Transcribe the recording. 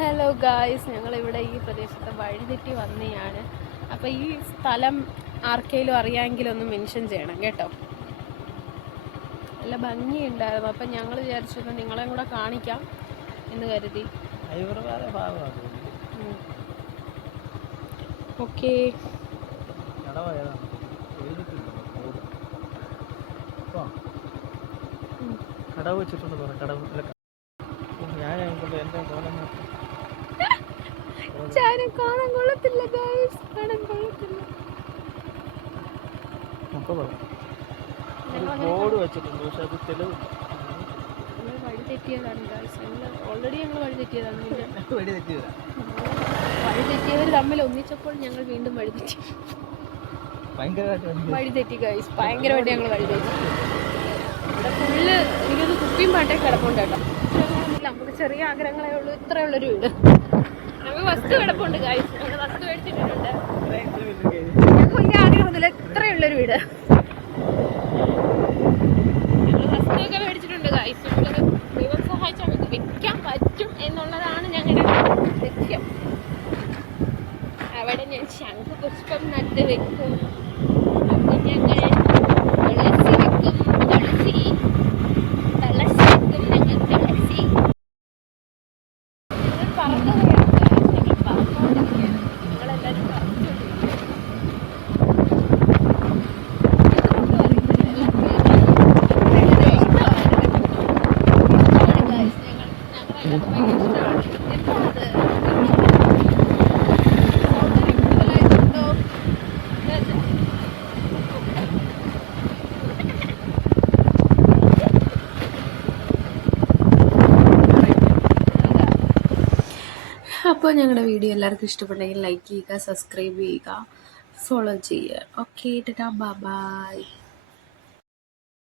Hello guys, ഞങ്ങളിവിടെ ഈ പ്രദേശത്ത് വഴിതെറ്റി വന്നെയാണ്. അപ്പോൾ ഈ സ്ഥലം ആർക്കെങ്കിലും അറിയാമെങ്കിലും ഒന്ന് മെൻഷൻ ചെയ്യണം കേട്ടോ. നല്ല ഭംഗിയുണ്ടായിരുന്നു. അപ്പം ഞങ്ങൾ വിചാരിച്ചത് നിങ്ങളെയും കൂടെ കാണിക്കാം എന്ന് കരുതി. ഓക്കെ, കടവ് വെച്ചിട്ടുണ്ട്. കടവ് കാണാൻ കൊള്ളത്തില്ല ഗായ്സ്, കാണാൻ കൊള്ളത്തില്ല. ബോർഡ് വെച്ചിട്ടുണ്ട്, പക്ഷെ അത് തെളിവില്ല. വഴി തെറ്റിയതാണ് ഗായ്സ്. ഓൾറെഡി ഞങ്ങൾ വഴി തെറ്റിയതാണ്. വഴി തെറ്റിയവർ തമ്മിൽ ഒന്നിച്ചപ്പോൾ ഞങ്ങൾ വീണ്ടും വഴി തെറ്റി. വഴി തെറ്റി ഗായ്സ്, ഭയങ്കരമായിട്ട് ഞങ്ങൾ വഴി തെറ്റി. ഇവിടെ ഫുള്ള് എനിക്കൊന്ന് കുപ്പിയും പാട്ടേ കിടപ്പുണ്ട് കേട്ടോ. നമുക്ക് ചെറിയ ആഗ്രഹങ്ങളേ ഉള്ളൂ. ഇത്രയുള്ളൊരു വീട് നമുക്ക് വസ്തു കിടപ്പുണ്ട് ഗായ്സ്. ഞങ്ങൾ വസ്തു മേടിച്ചിട്ടുണ്ട്. ഞങ്ങൾക്ക് വലിയ ആഗ്രഹമൊന്നുമില്ല, ഇത്രയുള്ളൊരു വീട്. ഞങ്ങൾ വസ്തുവൊക്കെ മേടിച്ചിട്ടുണ്ട് ഗായ്സ്. നമ്മളൊരു ദൈവം സഹായിച്ചാൽ നമുക്ക് വെക്കാൻ പറ്റും എന്നുള്ളതാണ് ഞങ്ങളുടെ ലക്ഷ്യം. അവിടെ ഞാൻ ശംഖുപുഷ്പം നട്ട് വെക്കും. അപ്പം ഞങ്ങൾ തുളസി വെക്കും. തുളസി വെക്കും. ഞങ്ങൾ തുളസി പറക്കുകയാണ്. ഞങ്ങൾ പറന്നുകൊണ്ടിരിക്കുകയാണ്. നിങ്ങളെല്ലാവരും പറന്നുകൊണ്ടിരിക്കുകയാണ്. അപ്പോൾ ഞങ്ങളുടെ വീഡിയോ എല്ലാവർക്കും ഇഷ്ടപ്പെട്ടെങ്കിൽ ലൈക്ക് ചെയ്യുക, സബ്സ്ക്രൈബ് ചെയ്യുക, ഫോളോ ചെയ്യുക. Okay, tata, by.